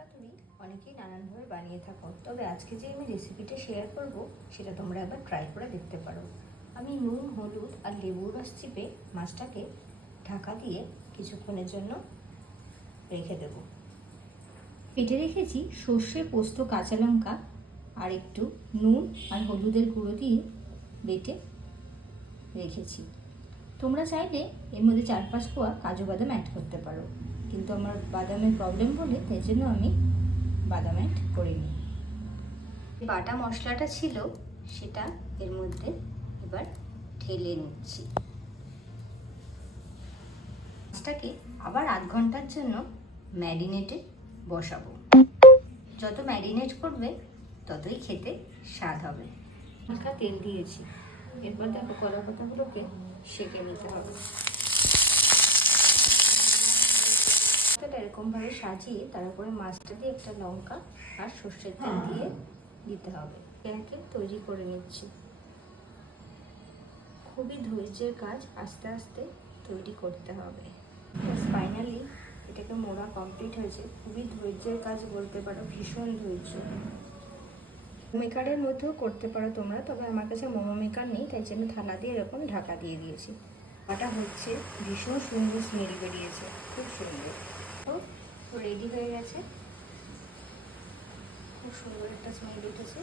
পাতুরি অনেকেই নানানভাবে বানিয়ে থাকো, তবে আজকে যে আমি রেসিপিটা শেয়ার করব সেটা তোমরা একবার ট্রাই করে দেখতে পারো। আমি নুন, হলুদ আর লেবুর রস চিপে মাছটাকে ঢাকা দিয়ে কিছুক্ষণের জন্য রেখে দেব। কেটে রেখেছি সর্ষে, পোস্ত, কাঁচা লঙ্কা আর একটু নুন আর হলুদের গুঁড়ো দিয়ে বেটে রেখেছি। তোমরা চাইলে এর মধ্যে 4-5 কোয়া কাজু বাদাম অ্যাড করতে পারো, কিন্তু আমার বাদামের প্রবলেম বলে তাই জন্য আমি বাদাম অ্যাড করিনি। বাটা মশলাটা ছিল সেটা এর মধ্যে এবার ঢেলে নিচ্ছি। মাছটাকে আবার 8 ঘন্টার জন্য ম্যারিনেটে বসাবো। যত ম্যারিনেট করবে ততই খেতে স্বাদ হবে। হালকা তেল দিয়েছি, এরপর দেখো কলা পাতাগুলোকে সেঁকে নিতে হবে। এরকমভাবে সাজিয়ে তারপরে মাছটা দিয়ে একটা লঙ্কা আর সর্ষের তেল দিয়ে দিতে হবে। এটাকে তৈরি করে নিচ্ছি। খুবই ধৈর্যের কাজ, আস্তে আস্তে তৈরি করতে হবে। ফাইনালি এটাকে মোড়া কমপ্লিট হয়েছে। খুবই ধৈর্যের কাজ বলতে পারো, ভীষণ ধৈর্য। মেকারের মধ্যেও করতে পারো তোমরা, তবে আমার কাছে মোমো মেকার নেই তাই জন্য থালা দিয়ে এরকম ঢাকা দিয়ে দিয়েছি। ওটা হচ্ছে ভীষণ সুন্দর স্মেল বেরিয়েছে, খুব সুন্দর। তো রেডি হয়ে গেছে, খুব সুন্দর একটা স্মেল উঠেছে।